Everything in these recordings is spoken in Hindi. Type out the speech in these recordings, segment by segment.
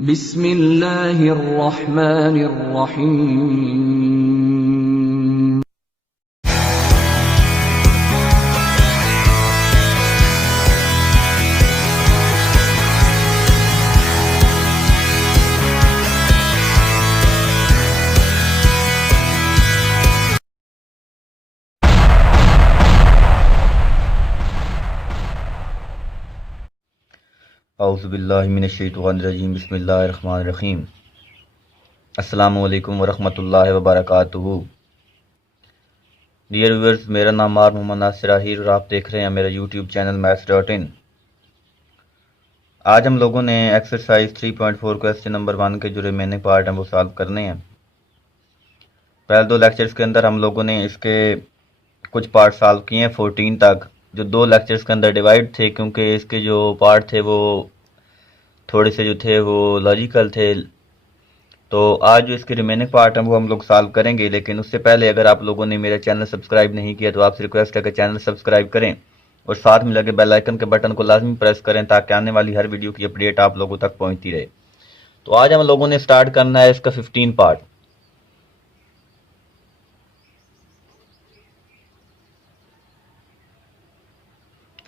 बिस्मिल्लाहिर्रहमानिर्रहीम। औज़ुबिल्लाहिमिनश्शैतानिर्रजीम बिस्मिल्लाहिर्रहमानिर्रहीम। अस्सलामुअलैकुम वरहमतुल्लाहि वबरकातुहू। डियर व्यूअर्स, मेरा नाम मोहम्मद नासिर आहिर और आप देख रहे हैं मेरा यूट्यूब चैनल मैथ्स.इन। आज हम लोगों ने एक्सरसाइज 3.4 क्वेश्चन नंबर 1 के जो रिमेनिंग पार्ट हैं वो सॉल्व करने हैं। पहले दो लेक्चर्स के अंदर हम लोगों ने इसके कुछ पार्ट सॉल्व किए हैं 14 तक, जो दो लेक्चर्स के अंदर डिवाइड थे, क्योंकि इसके जो पार्ट थे वो थोड़े से जो थे वो लॉजिकल थे। तो आज जो इसके रिमेनिंग पार्ट हैं वो हम लोग सॉल्व करेंगे, लेकिन उससे पहले अगर आप लोगों ने मेरा चैनल सब्सक्राइब नहीं किया तो आपसे रिक्वेस्ट है कि चैनल सब्सक्राइब करें और साथ में लगे बेल आइकन के बटन को लाजमी प्रेस करें ताकि आने वाली हर वीडियो की अपडेट आप लोगों तक पहुंचती रहे। तो आज हम लोगों ने स्टार्ट करना है इसका 15 पार्ट।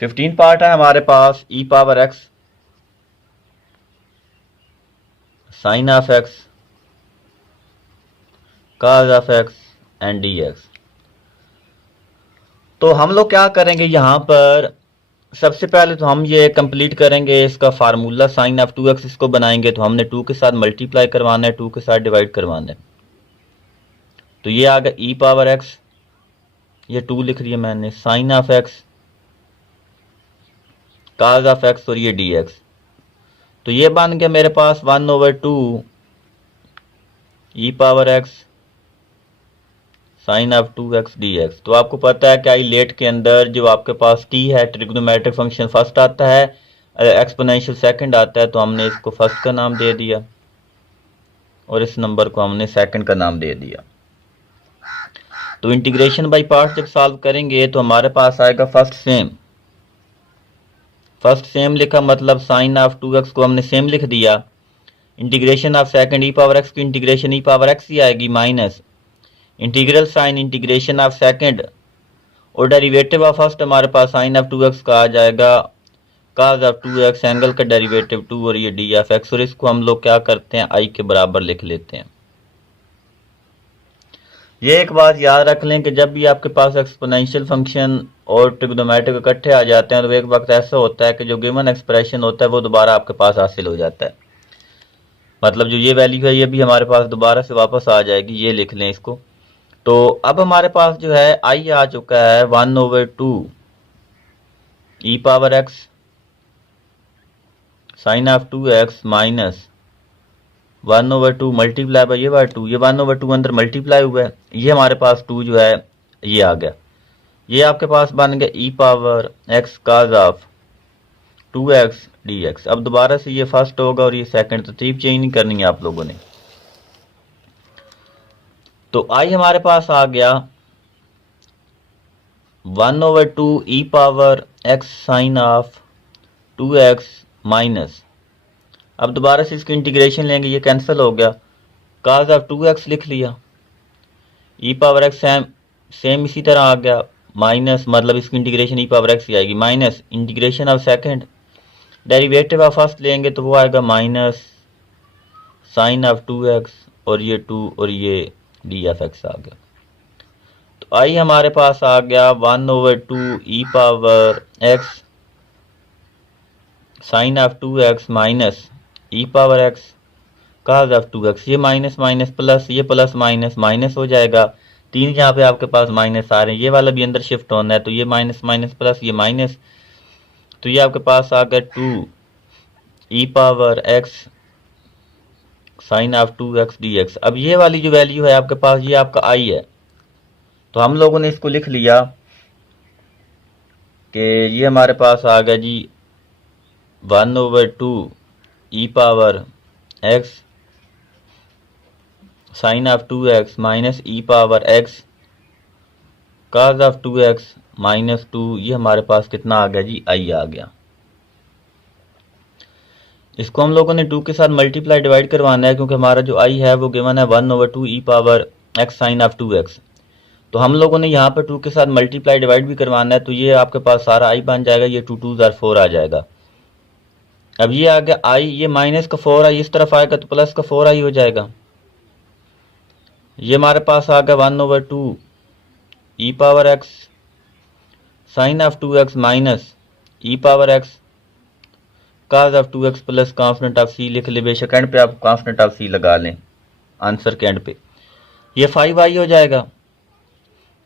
फिफ्टीन पार्ट है हमारे पास e power x sine of x cos of x and dx। तो हम लोग क्या करेंगे, यहाँ पर सबसे पहले तो हम ये कंप्लीट करेंगे इसका फार्मूला साइन ऑफ 2x, इसको बनाएंगे तो हमने 2 के साथ मल्टीप्लाई करवाना है, 2 के साथ डिवाइड करवाना है। तो ये आ गया e पावर x, ये 2 लिख लिया मैंने, sine of x cos of x और ये dx। तो ये बन गया मेरे पास 1/2 e power x sine of 2x dx। तो आपको पता है कि आई लेट के अंदर जो आपके पास t है, ट्रिग्नोमेट्रिक फंक्शन फर्स्ट आता है, एक्सपोनेंशियल सेकंड आता है, तो हमने इसको फर्स्ट का नाम दे दिया और इस नंबर को हमने सेकंड का नाम दे दिया। तो इंटीग्रेशन बाय पार्ट्स जब सॉल्व करेंगे तो हमारे पास आएगा फर्स्ट सेम लिखा, मतलब साइन ऑफ 2x को हमने सेम लिख दिया। Integration of second e power x की इंटीग्रेशन e पावर x ही आएगी, minus integral sign integration of second और डेरिवेटिव ऑफ फर्स्ट हमारे पास साइन ऑफ 2x का आ जाएगा cos ऑफ 2x, एंगल का डेरिवेटिव 2 और ये d ऑफ x, और इसको हम लोग क्या करते हैं i के बराबर लिख लेते हैं। ये एक बात याद रख लें कि जब भी आपके पास एक्सपोनेंशियल फंक्शन और ट्रिग्नोमेट्रिक इकट्ठे आ जाते हैं तो एक वक्त ऐसा होता है कि जो गिवन एक्सप्रेशन होता है वो दोबारा आपके पास हासिल हो जाता है, मतलब जो ये वैल्यू है ये भी हमारे पास दोबारा से वापस आ जाएगी, ये लिख लें इसको। तो अब हमारे पास जो है आई आ चुका है 1/2 e power x sine of 2x minus 1/2 multiply by ये 2, ये 1/2 अंदर मल्टीप्लाई हुआ है, ये हमारे पास 2 जो है ये आ गया। ये आपके पास बन गया e power x cos of 2x dx। अब दोबारा से ये फर्स्ट होगा और ये सेकंड, तो तरतीब चेंज नहीं करनी है आप लोगों ने। तो आई हमारे पास आ गया 1/2 e power x sine of 2x minus, अब दोबारा से इसकी इंटीग्रेशन लेंगे, ये कैंसिल हो गया, cos ऑफ 2x लिख लिया, e पावर x सेम इसी तरह आ गया, माइनस मतलब इसकी इंटीग्रेशन e पावर x ही आएगी, minus integration of second, derivative of first लेंगे तो वो आएगा माइनस साइन ऑफ 2x और ये 2 और ये d ऑफ x आ गया। तो आई हमारे पास आ गया 1/2 e power x sine of 2x minus e power x cos of 2x, ये माइनस माइनस प्लस, ये प्लस माइनस माइनस हो जाएगा, 3 यहाँ पे आपके पास माइनस आ रहे हैं, ये वाला भी अंदर शिफ्ट होना है, तो ये माइनस माइनस प्लस, ये माइनस, तो ये आपके पास आ गया 2 e power x sine of 2x dx। अब ये वाली जो वैल्यू है आपके पास ये आपका i है, तो हम लोगों ने इसको लिख लिया कि ये हमारे पास आ गया जी 1/2 e power x sine of 2x minus e power x cos of 2x minus 2, ये हमारे पास कितना आ गया जी, i आ गया। इसको हम लोगों ने 2 के साथ मल्टीप्लाई डिवाइड करवाना है, क्योंकि हमारा जो आई है वो गिवन है 1/2 E power X sine of 2x। तो हम लोगों ने यहाँ पर 2 के साथ मल्टीप्लाई डिवाइड भी करवाना है, तो ये आपके पास सारा आई बन जाएगा, ये 2 2 जार 4 आ जाएगा। अब ये आ गया आई, ये माइनस का 4 आई इस तरफ आएगा तो प्लस का 4 आई हो जाएगा। ये हमारे पास आ गया 1/2 E power X sine of 2x minus E power X cos of 2x plus constant of C लिख ले, बेशक एंड पे आप कॉन्स्टेंट ऑफ सी लगा लें आंसर के एंड पे। ये 5 आई हो जाएगा।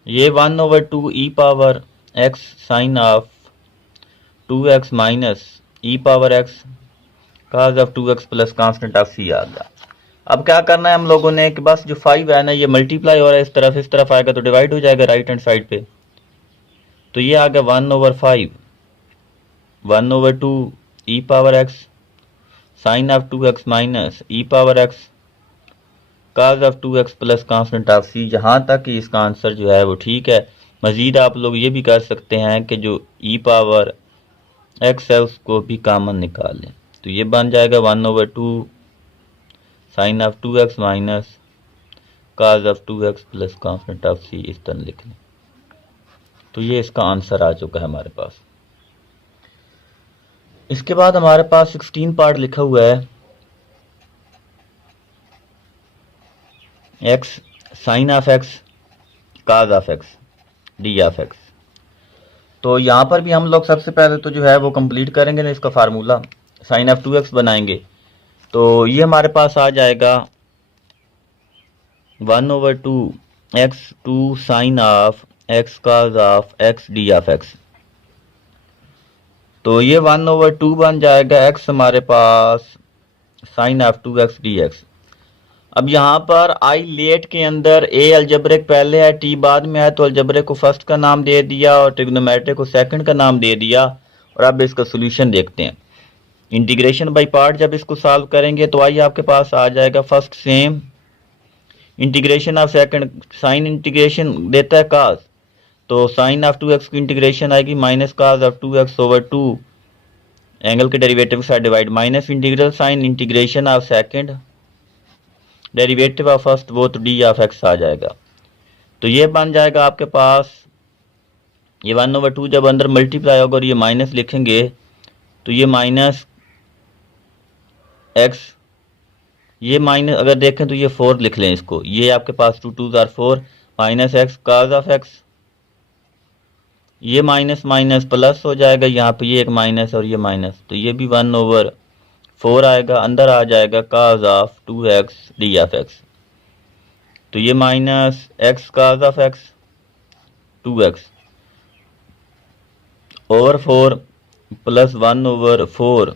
ये 1/2 E power X sine of 2x minus E power X cos of 2x plus constant of C आ गया। अब क्या करना है हम लोगों ने कि बस जो 5 है ना ये मल्टीप्लाई हो रहा है इस तरफ आएगा तो डिवाइड हो जाएगा राइट हैंड साइड पे। तो ये आ गया 1/5 1/2 E power X sine of 2x minus E power X cos of 2x plus constant of C. जहाँ तक कि इसका आंसर जो है वो ठीक है। मजीद आप लोग ये भी कर सकते हैं कि जो ई पावर एक्स है उसको भी कॉमन निकाल लें, तो ये बन जाएगा 1/2 sine of 2x minus cos of 2x plus constant of C, इस तरह लिख लें। तो ये इसका आंसर आ चुका है हमारे पास। इसके बाद हमारे पास 16 पार्ट लिखा हुआ है x sine of x cos of x d of x. तो यहाँ पर भी हम लोग सबसे पहले तो जो है वो कंप्लीट करेंगे ना इसका फार्मूला, साइन ऑफ 2x बनाएंगे। तो ये हमारे पास आ जाएगा 1/2 x 2 sine of x cos of x d of x. तो ये 1/2 बन जाएगा एक्स हमारे पास साइन ऑफ 2x dx। अब यहाँ पर आई लेट के अंदर ए अलजब्रिक पहले है टी बाद में है, तो अलजब्रिक को फर्स्ट का नाम दे दिया और ट्रिग्नोमेट्रिक को सेकंड का नाम दे दिया। और अब इसका सोल्यूशन देखते हैं। इंटीग्रेशन बाय पार्ट जब इसको सॉल्व करेंगे तो आई आपके पास आ जाएगा first same integration of second, sine integration देता है काज, तो साइन ऑफ 2x की इंटीग्रेशन आएगी minus cos of 2x/2 angle के डेरिवेटिव के साथ divide minus integral sign integration of second derivative of first, वो तो डी ऑफ एक्स आ जाएगा। तो ये बन जाएगा आपके पास ये 1/2 जब अंदर मल्टीप्लाई होगा और ये माइनस लिखेंगे तो ये माइनस एक्स, ये माइनस अगर देखें तो ये 4 लिख लें इसको, ये आपके पास 2 2 jar 4 minus x cos of x, ये माइनस माइनस प्लस हो जाएगा, यहाँ पे ये एक माइनस और ये माइनस, तो ये भी 1/4 आएगा, अंदर आ जाएगा cos of 2x D of x. तो ये माइनस एक्स काज ऑफ एक्स 2x over 4 plus 1/4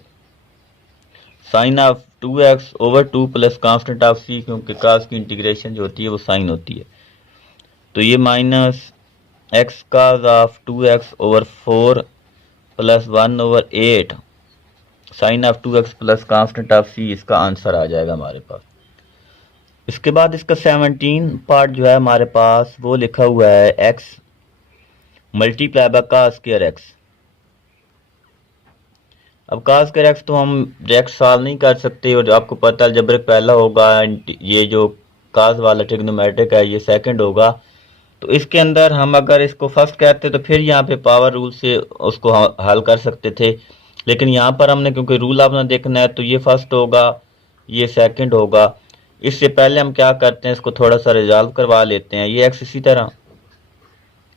sine of 2x over 2 plus constant of c, क्योंकि काज की इंटीग्रेशन जो होती है वो साइन होती है। तो ये minus x cos of 2x over 4 plus 1/8 sine of 2x plus constant of c, इसका आंसर आ जाएगा हमारे पास। इसके बाद इसका 17 पार्ट जो है हमारे पास वो लिखा हुआ है x multiply by cause square x. अब काज स्क्वायर एक्स तो हम डायरेक्ट सॉल्व नहीं कर सकते, और आपको पता है अलजेब्रिक पहला होगा, ये जो काज वाला ट्रिग्नोमेट्रिक है ये सेकंड होगा। तो इसके अंदर हम अगर इसको फर्स्ट कहते तो फिर यहाँ पे पावर रूल से उसको हल कर सकते थे, लेकिन यहाँ पर हमने क्योंकि रूल आपने देखना है तो ये फर्स्ट होगा ये सेकंड होगा। इससे पहले हम क्या करते हैं, इसको थोड़ा सा रिजॉल्व करवा लेते हैं। ये एक्स इसी तरह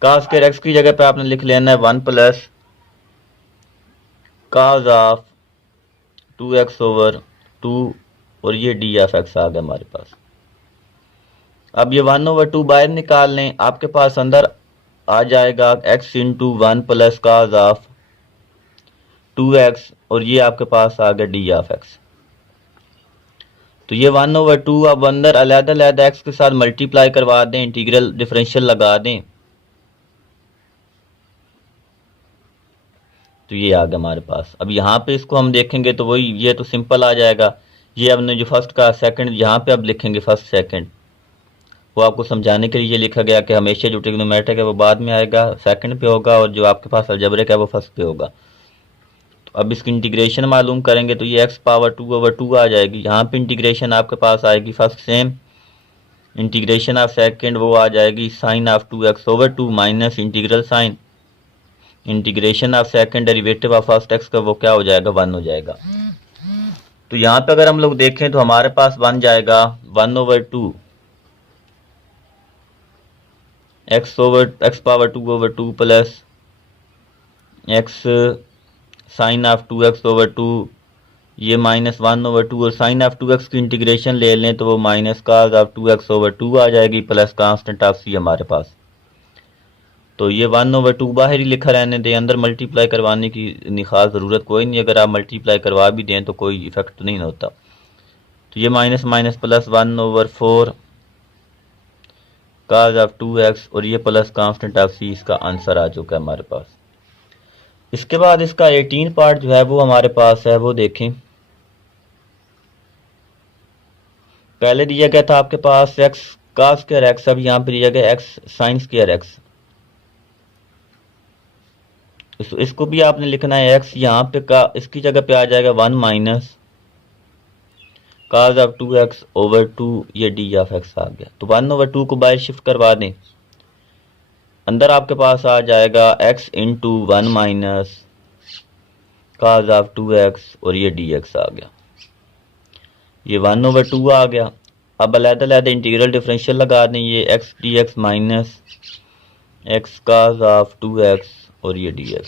काज स्क्वायर एक्स की जगह पे आपने लिख लेना है 1 plus cause of 2x over 2 और ये डी ऑफ एक्स आ गया हमारे पास। अब ये 1/2 बाहर निकाल लें, आपके पास अंदर आ जाएगा x into 1 plus cause of 2x और ये आपके पास आ गया डी ऑफ एक्स। तो ये 1/2 अब अंदर अलग-अलग x के साथ मल्टीप्लाई करवा दें, इंटीग्रल डिफरेंशियल लगा दें, तो ये आ गया हमारे पास। अब यहाँ पे इसको हम देखेंगे तो वही ये तो सिंपल आ जाएगा। ये हमने जो फर्स्ट का सेकंड यहाँ पे अब लिखेंगे फर्स्ट सेकंड, वो आपको समझाने के लिए लिखा गया कि हमेशा जो ट्रिग्नोमेट्रिक है वो बाद में आएगा, सेकंड पे होगा, और जो आपके पास अलजेब्रिक है वो फर्स्ट पे होगा। तो अब इसकी इंटीग्रेशन मालूम करेंगे तो ये x पावर 2/2 आ जाएगी। यहाँ पे इंटीग्रेशन आपके पास आएगी first same, integration of second वो आ जाएगी sine of 2x/2 minus integral sign integration of second derivative of first x का वो क्या हो जाएगा 1 हो जाएगा। तो यहाँ पे अगर हम लोग देखें तो हमारे पास बन जाएगा 1/2 x power 2/2 plus x sine of 2x/2 ये -1/2 और साइन ऑफ 2x की इंटीग्रेशन ले लें तो वो माइनस काज ऑफ 2x/2 आ जाएगी प्लस कांस्टेंट ऑफ c हमारे पास। तो ये 1/2 बाहर ही लिखा रहने दें, अंदर मल्टीप्लाई करवाने की खास ज़रूरत कोई नहीं, अगर आप मल्टीप्लाई करवा भी दें तो कोई इफेक्ट नहीं होता। तो ये minus minus plus 1/4 cause of 2x और ये प्लस कांस्टेंट ऑफ c इसका आंसर आ चुका है हमारे पास। इसके बाद इसका 18 पार्ट जो है वो हमारे पास है, वो देखें। पहले दिया गया था आपके पास x cos स्क्वायर x, अब यहाँ पे दिया गया x sin स्क्वायर x। इसको भी आपने लिखना है x, यहाँ पे का इसकी जगह पे आ जाएगा 1 माइनस cos ऑफ 2x/2 ये d ऑफ x आ गया। तो 1/2 को बाहर शिफ्ट करवा दें, अंदर आपके पास आ जाएगा x into 1 minus cos of 2x और ये dx आ गया, ये 1/2 आ गया। अब अलग-अलग इंटीग्रल डिफरेंशियल लगा दें, ये x dx minus x cos of 2x और ये dx।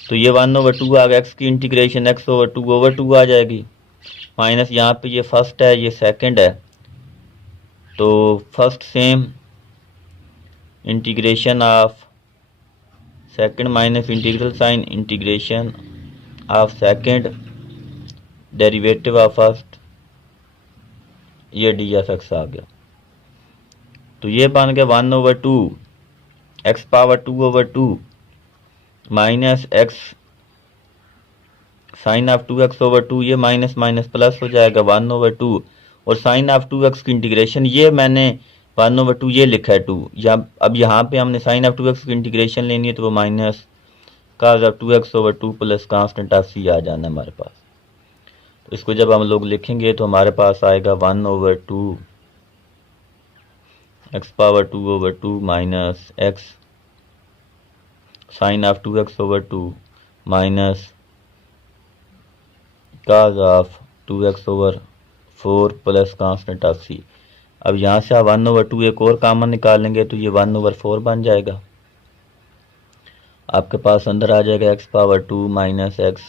तो ये 1/2 आ गया, x की इंटीग्रेशन x/2 आ जाएगी माइनस यहाँ पे ये फर्स्ट है ये सेकंड है, तो first same integration of second minus integral sign integration of second derivative of first ये डी एफ एक्स आ गया। तो ये बन गया 1/2 x power 2/2 minus x sine of 2x/2 ये माइनस माइनस प्लस हो जाएगा 1/2 और साइन ऑफ 2x की इंटीग्रेशन ये मैंने 1/2 ये लिखा है 2 यहाँ। अब यहाँ पे हमने साइन ऑफ 2x की इंटीग्रेशन लेनी है तो वो minus cos of 2x/2 plus constant of c आ जाना है हमारे पास। तो इसको जब हम लोग लिखेंगे तो हमारे पास आएगा 1/2 x power 2/2 minus x sine of 2x/2 minus cos of 2x/4 plus constant of c। अब यहाँ से आप 1/2 एक और कॉमन निकालेंगे तो ये 1/4 बन जाएगा, आपके पास अंदर आ जाएगा x power 2 minus x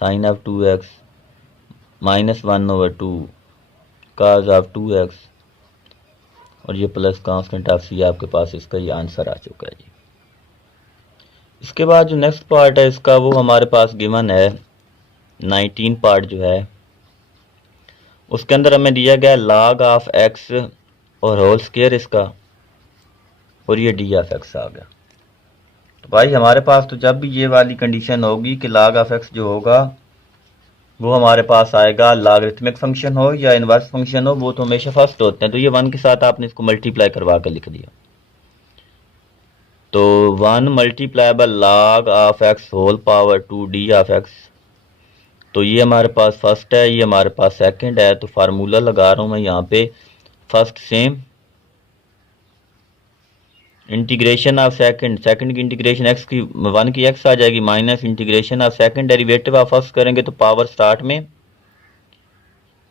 sine of 2x minus 1/2 cos of 2x और ये प्लस कांस्टेंट ऑफ c आपके पास इसका ये आंसर आ चुका है जी। इसके बाद जो नेक्स्ट पार्ट है इसका वो हमारे पास गिवन है 19 पार्ट जो है, उसके अंदर हमें दिया गया log ऑफ x और होल स्क्वायर इसका और ये d ऑफ x आ गया। तो भाई हमारे पास तो जब भी ये वाली कंडीशन होगी कि log ऑफ x जो होगा वो हमारे पास आएगा लॉगरिथमिक फंक्शन हो या इनवर्स फंक्शन हो, वो तो हमेशा फर्स्ट होते हैं। तो ये 1 के साथ आपने इसको मल्टीप्लाई करवा कर लिख दिया, तो 1 multiply by log of x whole power 2 d of x। तो ये हमारे पास फर्स्ट है, ये हमारे पास सेकंड है, तो फार्मूला लगा रहा हूँ मैं यहाँ पे first same integration of second की इंटीग्रेशन x की 1 की x आ जाएगी minus integration of second derivative of first करेंगे तो पावर स्टार्ट में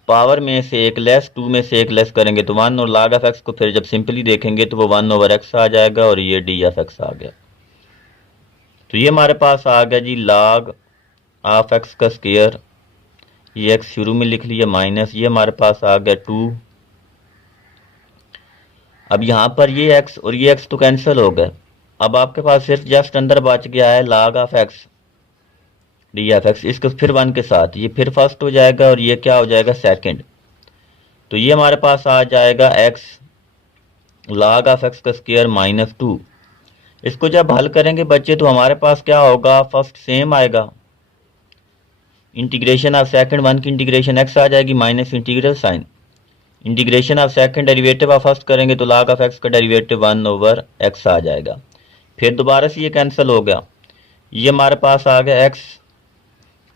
पावर में से एक लेस 2 में से एक लेस करेंगे तो 1 और log ऑफ x को फिर जब सिंपली देखेंगे तो वो 1/x आ जाएगा और ये d ऑफ x आ गया। तो ये हमारे पास आ गया जी log ऑफ x का स्क्वायर, ये x शुरू में लिख लिया माइनस ये हमारे पास आ गया 2। अब यहाँ पर ये x और ये x तो कैंसिल हो गए, अब आपके पास सिर्फ जस्ट अंदर बच गया है log of x D of x, इसको फिर 1 के साथ ये फिर फर्स्ट हो जाएगा और ये क्या हो जाएगा सेकंड। तो ये हमारे पास आ जाएगा x log ऑफ x का स्क्वायर माइनस 2। इसको जब हल करेंगे बच्चे तो हमारे पास क्या होगा, फर्स्ट सेम आएगा इंटीग्रेशन ऑफ सेकंड 1 की इंटीग्रेशन x आ जाएगी minus integral sign integration of second derivative of first करेंगे तो log ऑफ x का डेरिवेटिव 1/x आ जाएगा। फिर दोबारा से ये कैंसिल हो गया, ये हमारे पास आ गया एक्स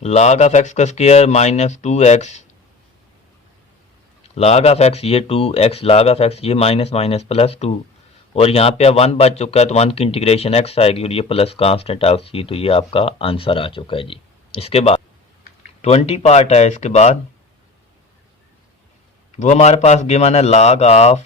log ऑफ एक्स का square minus 2x log of x ये 2x log ऑफ एक्स ये माइनस माइनस प्लस 2 और यहाँ पे 1 बच चुका है तो 1 की इंटीग्रेशन x आएगी और ये प्लस कांस्टेंट ऑफ c, तो ये आपका आंसर आ चुका है जी। इसके बाद 20 पार्ट है। इसके बाद वो हमारे पास गिवन है log of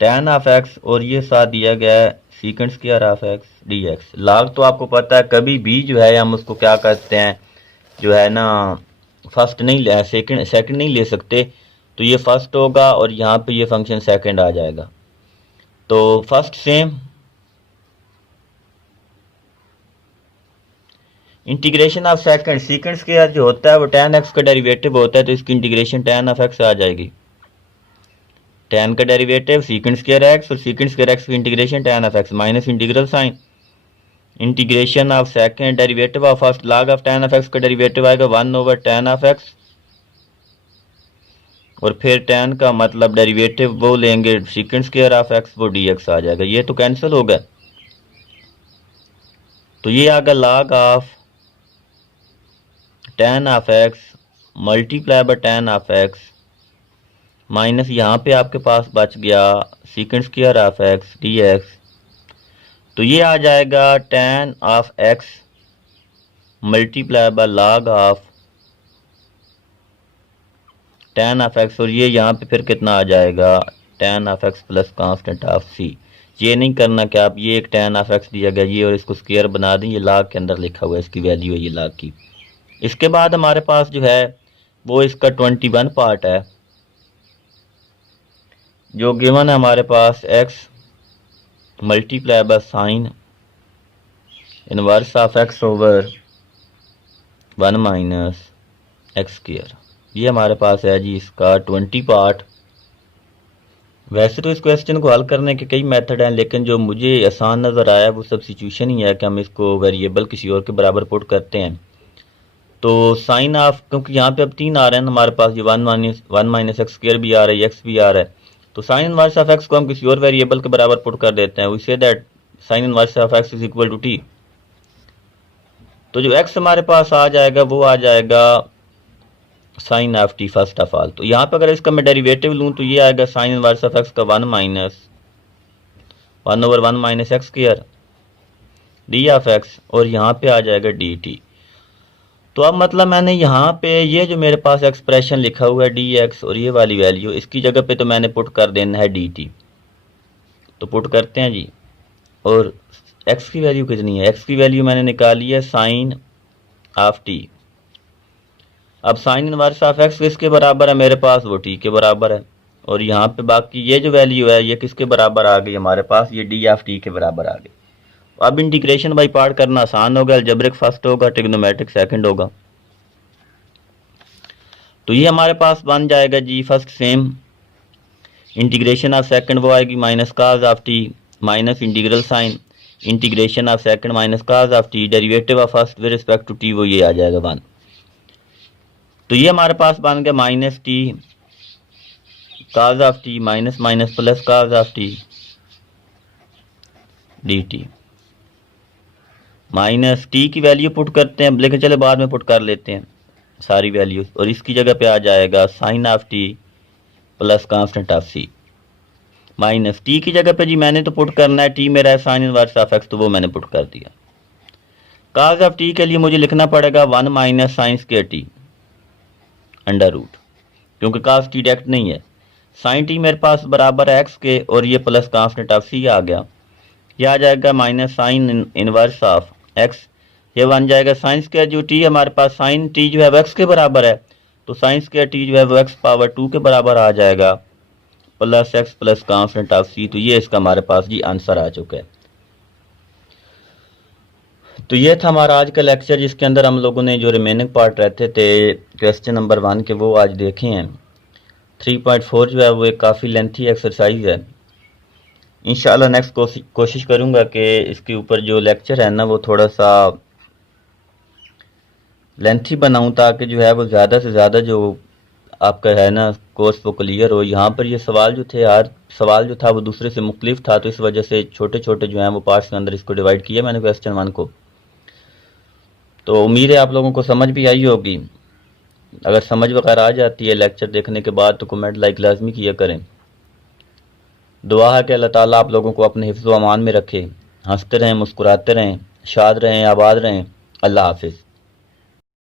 tan of x और ये साथ दिया गया है secant square of x dx। log तो आपको पता है कभी भी जो है हम उसको क्या करते हैं जो है ना फर्स्ट नहीं ले सेकंड नहीं ले सकते, तो ये फर्स्ट होगा और यहाँ पे ये फंक्शन सेकंड आ जाएगा। तो first same integration of second secant square जो होता है वो tan x का डेरिवेटिव होता है, तो इसकी इंटीग्रेशन tan ऑफ x आ जाएगी। tan का डेरिवेटिव सीकेंड स्क्वायर x और सीकेंड स्क्वायर x की integration tan of x minus integral sign integration of second derivative of first log of tan of x का डेरिवेटिव आएगा 1 ओवर tan ऑफ x और फिर tan का मतलब डेरिवेटिव वो लेंगे सीकेंड स्क्वायर ऑफ x वो dx आ जाएगा। ये तो कैंसिल हो गया, तो ये आ गया log of tan of x multiply by tan of x minus यहाँ पे आपके पास बच गया secant square of x dx, तो ये आ जाएगा tan of x multiply by log of tan of x और ये यहाँ पे फिर कितना आ जाएगा tan of x plus constant of c। ये नहीं करना कि आप ये एक tan ऑफ x दिया गया ये और इसको स्क्वायर बना दें, ये log के अंदर लिखा हुआ है, इसकी वैल्यू है ये log की। इसके बाद हमारे पास जो है वो इसका 21 पार्ट है जो गिवन है हमारे पास x multiply by sine inverse of x over 1 minus x square, ये हमारे पास है जी इसका 20 पार्ट। वैसे तो इस क्वेश्चन को हल करने के कई मेथड हैं, लेकिन जो मुझे आसान नज़र आया वो सब्स्टिट्यूशन ही है कि हम इसको वेरिएबल किसी और के बराबर पुट करते हैं। तो साइन ऑफ, क्योंकि यहाँ पे अब 3 आ रहे हैं हमारे पास, ये 1 माइनस एक्स स्क्वायर भी आ रहा है, एक्स भी आ रहा है, तो साइन इनवर्स ऑफ एक्स को हम किसी और वेरिएबल के बराबर पुट कर देते हैं। We say that sine inverse of x is equal to t. तो जो एक्स हमारे पास आ जाएगा वो आ जाएगा sine of t first of all. तो यहाँ पे अगर इसका मैं डेरिवेटिव लूँ तो ये आएगा साइन इनवर्स ऑफ एक्स का 1 over 1 minus x square D of x और यहाँ पे आ जाएगा डी टी। तो अब मतलब मैंने यहाँ पे ये जो मेरे पास एक्सप्रेशन लिखा हुआ है डी एक्स और ये वाली वैल्यू, इसकी जगह पे तो मैंने पुट कर देना है डी टी। तो पुट करते हैं जी, और एक्स की वैल्यू कितनी है, एक्स की वैल्यू मैंने निकाली है साइन ऑफ टी। अब साइन इनवर्स ऑफ एक्स किसके बराबर है मेरे पास, वो टी के बराबर है, और यहाँ पे बाकी ये जो वैल्यू है ये किसके बराबर आ गई हमारे पास, ये डी ऑफ टी के बराबर आ गई। अब इंटीग्रेशन बाई पार्ट करना आसान होगा, अलजेब्रिक फर्स्ट होगा, ट्रिग्नोमेट्रिक सेकंड होगा। तो ये हमारे पास बन जाएगा जी first same integration of second वो आएगी minus cos of T minus integral sign integration of second minus cos of T derivative of first with respect to T, वो ये आ जाएगा 1। तो ये हमारे पास बन गया minus T cause of T minus minus plus cause of T D T minus t की वैल्यू पुट करते हैं, लेकिन चले बाद में पुट कर लेते हैं सारी वैल्यूज, और इसकी जगह पे आ जाएगा sine of t plus constant of c minus t की जगह पे जी मैंने तो पुट करना है टी मेरा है साइन इनवर्स ऑफ एक्स, तो वो मैंने पुट कर दिया। काज ऑफ टी के लिए मुझे लिखना पड़ेगा 1 minus sine square t under root, क्योंकि काज टी डायरेक्ट नहीं है। साइन टी मेरे पास बराबर है एक्स के और ये प्लस कांस्टेंट ऑफ सी आ गया, ये आ जाएगा minus sign inverse of x, ये बन जाएगा साइन स्क्वायर जो टी हमारे पास साइन टी जो है वो एक्स के बराबर है, तो साइन स्क्वायर टी जो है वो एक्स पावर 2 के बराबर आ जाएगा plus X plus constant of C. तो ये इसका हमारे पास जी आंसर आ चुका है। तो ये था हमारा आज का लेक्चर, जिसके अंदर हम लोगों ने जो रिमेनिंग पार्ट रहते थे क्वेश्चन नंबर 1 के वो आज देखे हैं। 3.4 जो है वो एक काफ़ी लेंथी एक्सरसाइज है। इंशाल्लाह नेक्स्ट कोशिश करूँगा कि इसके ऊपर जो लेक्चर है ना वो थोड़ा सा लेंथी बनाऊँ, ताकि जो है वो ज़्यादा से ज़्यादा जो आपका है ना कोर्स वो क्लियर हो। यहाँ पर ये सवाल जो थे, हर सवाल जो था वो दूसरे से मुख्तलिफ था, तो इस वजह से छोटे छोटे जो हैं वो पार्ट्स के अंदर इसको डिवाइड किया मैंने क्वेश्चन 1 को। तो उम्मीद है आप लोगों को समझ भी आई होगी। अगर समझ वगैरह आ जाती है लेक्चर देखने के बाद तो कमेंट लाइक लाजमी किया करें। दुआ है कि अल्लाह ताला आप लोगों को अपने हिफ्ज़ व अमान में रखे, हंसते रहें, मुस्कुराते रहें, शाद रहें, आबाद रहें। अल्लाह हाफिज़।